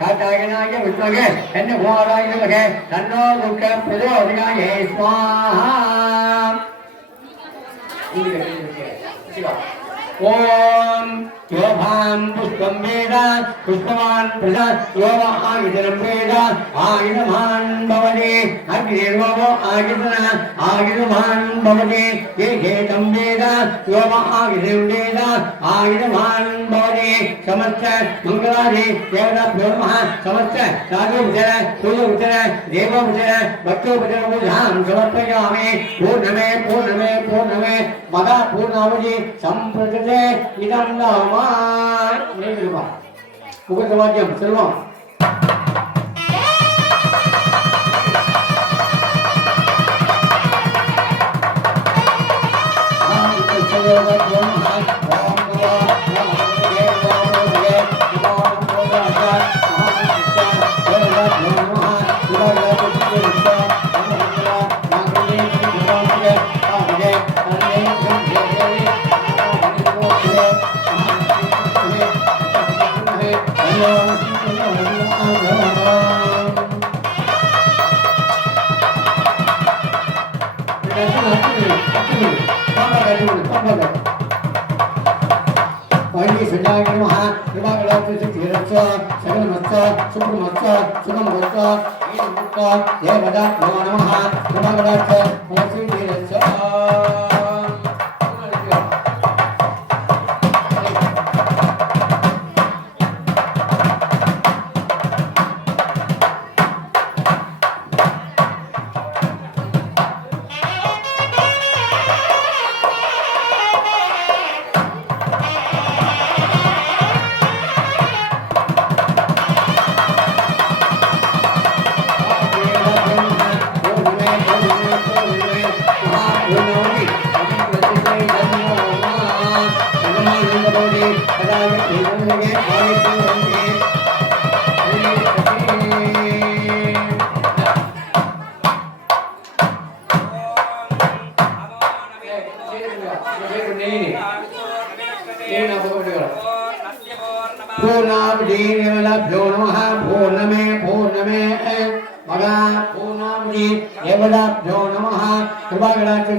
காட்டாயனாய வித்மகே என்ன கோராய மகே தன்னோ துக்க பிரதோதிகாயே ஸ்வாஹா ஓம் யோகாம் புஷ்பம் வேத புஷ்பவான் பிரசாத் யோக ஆயுதனம் வேத ஆயுதமான் பவதே அக்னிர்வோ ஆயுதன ஆயுதமான் பவதே ஏகேதம் வேத யோக ஆயுதம் வேத ஆயுதமான் பவதே சமஸ்த மங்களாதி தேவதாभ्यो நமः சமஸ்த சாதுபுத்திர சூதுபுத்திர தேவபுத்திர பக்தோபுத்திர பூஜாம் சமர்ப்பயாமி பூர்ணமே பூர்ணமே பூர்ணமே மதா பூர்ணாவதி சம்பிரதே இதம் நாமா முகத்தவாக்கியம் செல்வம் பூர்ணமே பூர்ணமே மகா பூர்ணாமதி தேவதாभ्यो நமः கிருபாகடாட்ச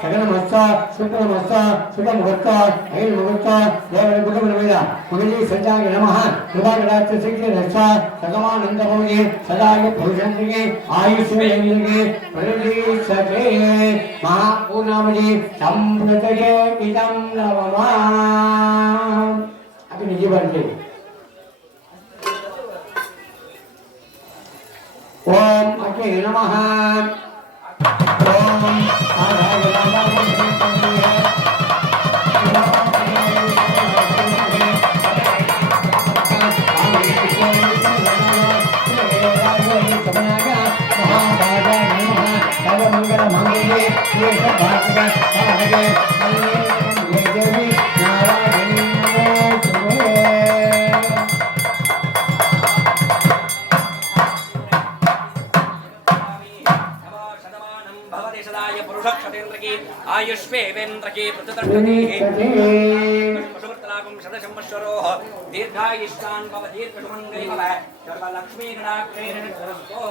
சகனமஸ்த சுப்ரமஸ்த சுபமுகஸ்த ஐல்முகஸ்த தேவகுணவேத மகஜி சஞ்சாய நமः கிருபாகடாட்ச சகமானந்தபோதி சதாய புருஷந்திரிகே ஆயுஷ்யேந்திரிகே பிரதீசகே மகா பூர்ணாமதி சம்பிரதயே இதம் நவமா அது நிஜவர்த்தி ओम अग्ने नमः ओम आयुष्वेवेन्द्रके प्रतिदर्शनीः पशुवर्तलाकं शतशम्वश्वरोः दीर्घायुष्कान् भव दीर्घसुमङ्गै भव सर्वलक्ष्मीगणाक्षैः सरस्तो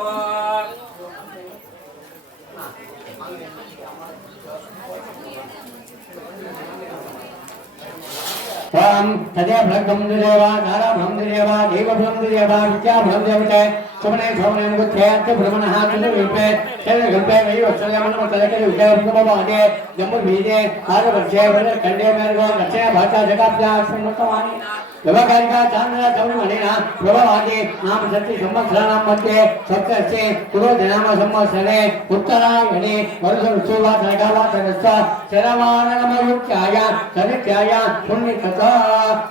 ताम तदे भ्रगम देवा नारा भ्रम देवा देव भ्रम देवा विद्या भ्रम देवते सुमने सोमने मुखे अत्य भ्रमण हाथ में विपे चले गंपे वही वचन मन में तले के विके उपम बागे जम्बु भीजे आर वर्षे वर कंडे में गो रचे भाषा जगत प्यास सम्मतवानी लवकारिका चांद्र कवि मणिना प्रभवादि नाम सत्य संवत्सराणां मध्ये सप्तस्य कुरो दिनाम संवत्सरे उत्तरायणे वर्ष ऋतुवा सरगावा सरस्व शरवाणनमयुक्त्याय सनित्याय पुण्यकथा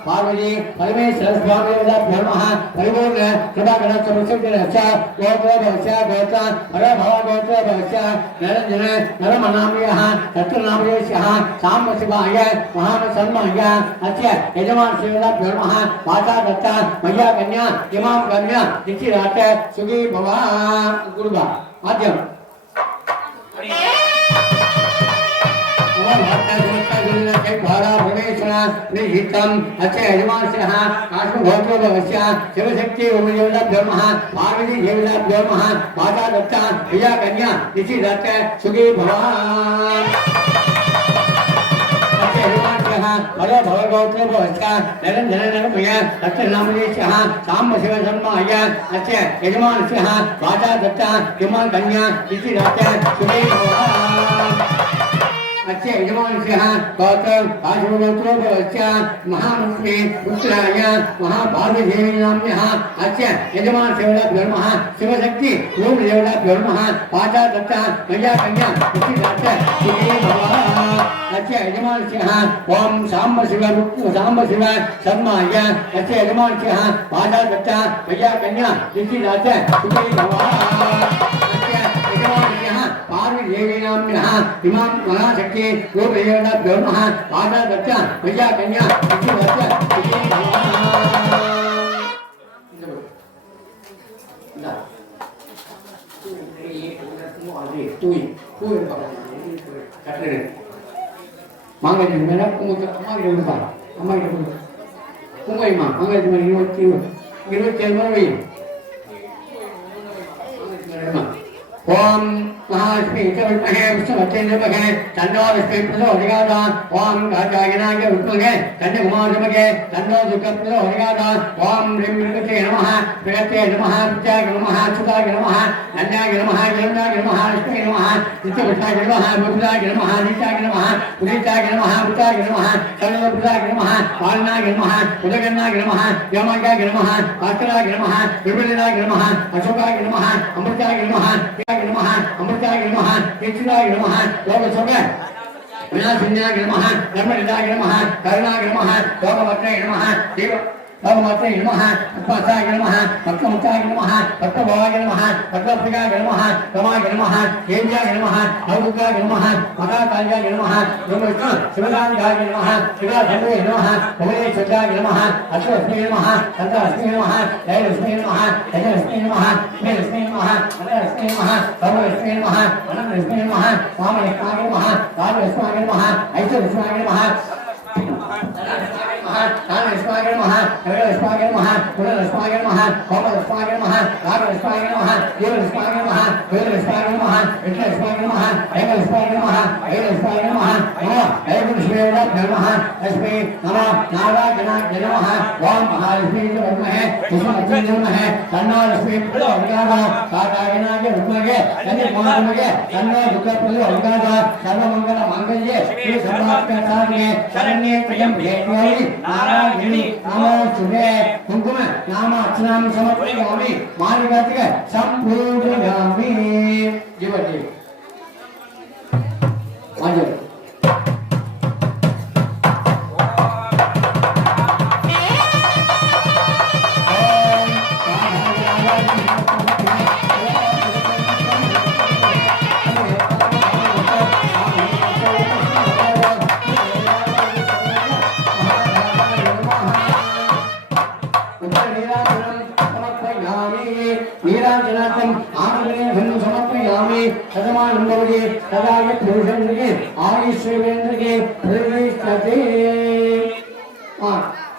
पार्वती परमेश्वर स्वामी देवताभ्यो नमः परिपूर्ण कृपागणस्य मुक्तिरस्य गोत्रभवस्य गोत्र परभवगोत्रभवस्य नरञ्जन नरमनामयः तत्तनामयस्य साम्बशिवाय महामसन्माय अस्य यजमान देवताभ्यो नमः माता दत्ता मैया कन्या इमाम कन्या निचिराट सुगी भवा गुरुबा माध्यम भारत भारत भारत निहितम् अस्य यजमानस्य काष्ठभोक्तोभवस्य शिवशक्ति ओमदेवताभ्यो नमः पार्वती देवताभ्यो नमः माता दत्ता प्रिया कन्या इति दत्त सुखी भव अस्य यजमानस्य परो भवगोत्रोभवस्य निरञ्जननरमय तत्तनामदेशः साम्ब शिवशर्माय अस्य यजमानस्य माता दत्ता प्रिया कन्या इति दत्त सुखी भव अस्य यजमानस्य गौतम आशुगोत्रोभवस्य महालक्ष्मी पुत्राय महाभारतदेवी नाम्नः अस्य यजमानस्य नमः शिवशक्ति ओमदेवताभ्यो नमः माता दत्ता मया कन्या इति दत्त सुखी भव अस्य यजमानस्य ओम साम्ब शिव शर्माय अस्य यजमानस्य माता दत्ता मया कन्या इति दत्त सुखी भव पार्वतीदेवी नाम्नः इमां महाशक्ति गोपदेवताभ्यो नमः माता दत्ता मया कन्या इति दत्त सुखी भव மாங்கல்யம் மேல குங்குமத்தை அம்மா கிட்ட கொடுப்பாங்க அம்மா கிட்ட கொடுப்பாங்க குங்குமமா மாங்கல்யம் மேல 27 முறை வையும் ओम महालक्ष्मी च विद्महे विष्णुपत्नी धीमहि तन्नो लक्ष्मी प्रचोदयात् ओम गायनाय विद्महे कन्याकुमारीमहे तन्नो दुर्गा प्रचोदयात् ओम ह्रीं मृगते नमः प्रियते नमः विद्याय नमः सुताय नमः नन्याय नमः जलनाय नमः लक्ष्मी नमः नित्यपुष्टाय नमः मुद्राय नमः नीचाय नमः उदिताय नमः बुताय नमः सर्वभूताय नमः पालनाय नमः उदगनाय नमः यमाय नमः पात्राय नमः विमलाय नमः अशोकाय नमः अमृताय नमः नमः अमृताय नमः केचिदाय नमः लोकसोग विनाशिन्याय नमः धर्मनिदाय नमः करुणाय नमः लोकवत्रे नमः देव भगवते नमः पद्माय नमः भक्तमुखाय नमः भक्तभवाय नमः भक्तप्रियाय नमः रमाय नमः देव्याय नमः औदुकाय नमः महाकाल्याय नमः ब्रह्मविष्णु शिवदाय नमः शिवधन्वे नमः भुवनेश्वराय नमः अश्वलक्ष्मी नमः चन्द्रलक्ष्मी नमः जयलक्ष्मी नमः जयलक्ष्मी नमः लक्ष्मी नमः अनलक्ष्मी नमः सर्वलक्ष्मी नमः अनन्तलक्ष्मी नमः वामलक्ष्माय नमः राजलक्ष्माय नमः ऐश्वर्यलक्ष्माय नमः लक्ष्माय नमः लक्ष्माय नमः पुनर्लक्ष्माय नमः होमलक्ष्माय नमः रागलक्ष्माय नमः देवलक्ष्माय नमः वेदलक्ष्माय नमः विष्णुलक्ष्माय नमः ऐलक्ष्माय नमः ऐलक्ष्माय नमः ऐलक्ष्मी नमः लक्ष्मी नमः नारायणाय नमः ओम महालक्ष्मी च विद्महे विष्णुपत्नी नमः तन्नो लक्ष्मी प्रचोदयात् कात्यायनाय विद्महे कन्याकुमारीमहे तन्नो दुर्गा प्रचोदयात् सर्वमंगल मांगल्ये श्री सर्वार्थसाधके शरण्ये त्र्यंबके गौरी नारायणी नमोस्तुते कुंकुम नाम अर्चनां समर्पयामि मालिकातिक संपूजयामि जीवति आजो नीराजनाथम आनंदने समर्पयामि सदमानं भवति तदाय पुरुषेन्द्रके आयुष्येन्द्रके प्रतिष्ठते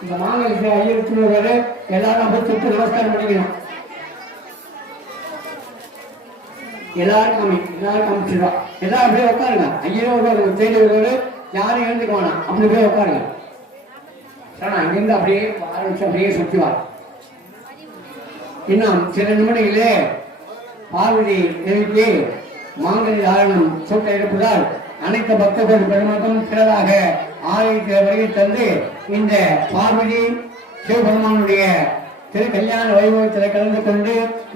இந்த மாங்கல்யத்தை ஐயருக்குள்ளவரை எல்லாரும் அப்படி தொட்டு நமஸ்காரம் பண்ணிக்கணும். எல்லாரும் காமிச்சிருவா. எல்லாரும் அப்படியே உட்காருங்க. ஐயரோட தேடி வருவாரு, யாரும் எழுந்துக்க வேணாம், அப்படி போய் உட்காருங்க. சரி, அங்கிருந்து அப்படியே ஆரம்பிச்சு அப்படியே சுற்றுவார். இன்னும் சில நிமிடங்களே பார்வதி தேவிக்கு மாங்கல்ய தாரணம் சூட்ட இருப்பதால் அனைத்து பக்தர்கள் பெருமக்களும் திரளாக ஆலயத்தை வருகை தந்து இந்த பார்வதி சிவபெருமானுடைய திரு கல்யாண வைபவத்தில் கலந்து கொண்டு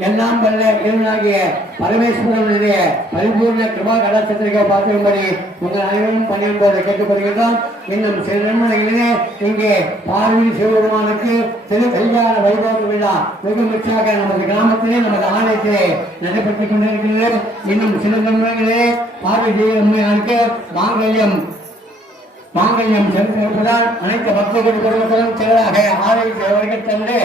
எல்லாம் வல்ல இறைவனாகிய பரமேஸ்வரனுடைய பரிபூர்ண கிருபா கடாட்சத்திற்கு பார்க்கும்படி உங்கள் அனைவரும் பணியும்போது கேட்டுக்கொள்கிறோம். இன்னும் சில நிமிடங்களிலே இங்கே பார்வதி சிவபெருமானுக்கு திரு கல்யாண வைபவ விழா வெகு முற்றாக நமது கிராமத்திலே நமது ஆலயத்திலே நடைபெற்றுக் கொண்டிருக்கிறது. இன்னும் சில நிமிடங்களே பார்வதி அம்மையாருக்கு மாங்கல்யம் செலுத்தியிருப்பதால் அனைத்து பக்தர்கள் குடும்பத்திலும் சிலராக ஆலயத்தை வருகை தந்து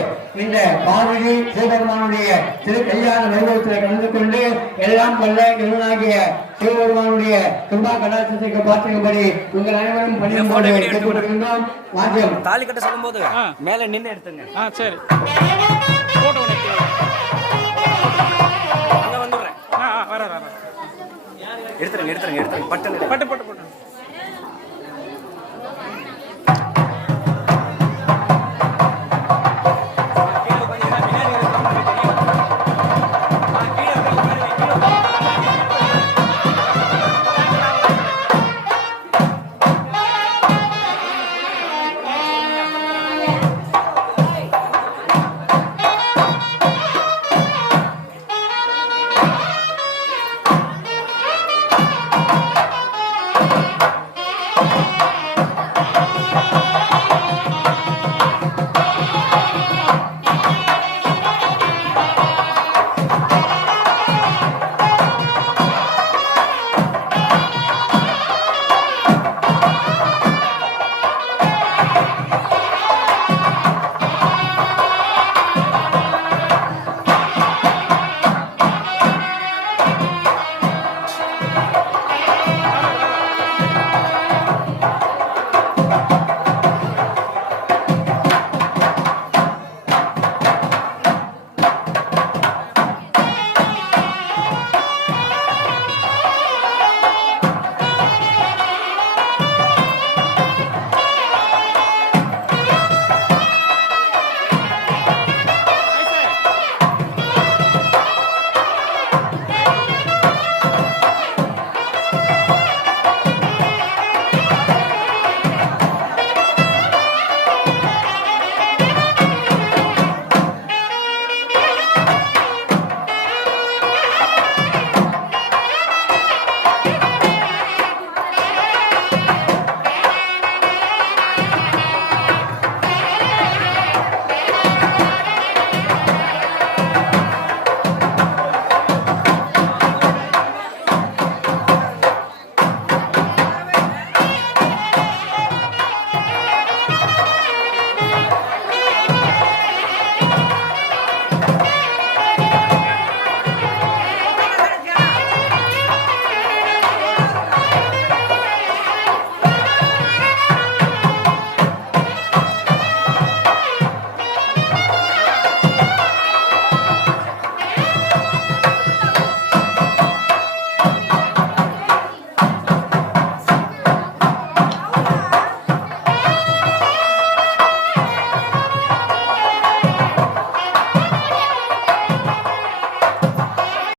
இந்த பார்வதி சிவபெருமானுடைய திரு கல்யாண வைபவத்தில் கலந்து கொண்டு எல்லாம் வல்ல இறைவனாகிய சிவபெருமானுடைய கிருபா கடாட்சத்திற்கு பார்த்துக்கும்படி உங்கள் அனைவரும் பணியும்போது கேட்டுக்கொண்டிருக்கின்றோம். வாத்தியம் தாலி கட்ட சொல்லும் போது மேல நின்று எடுத்துங்க. சரி போட்டோ அங்க வந்துடுறேன். வர எடுத்துருங்க பட்டு பட்டு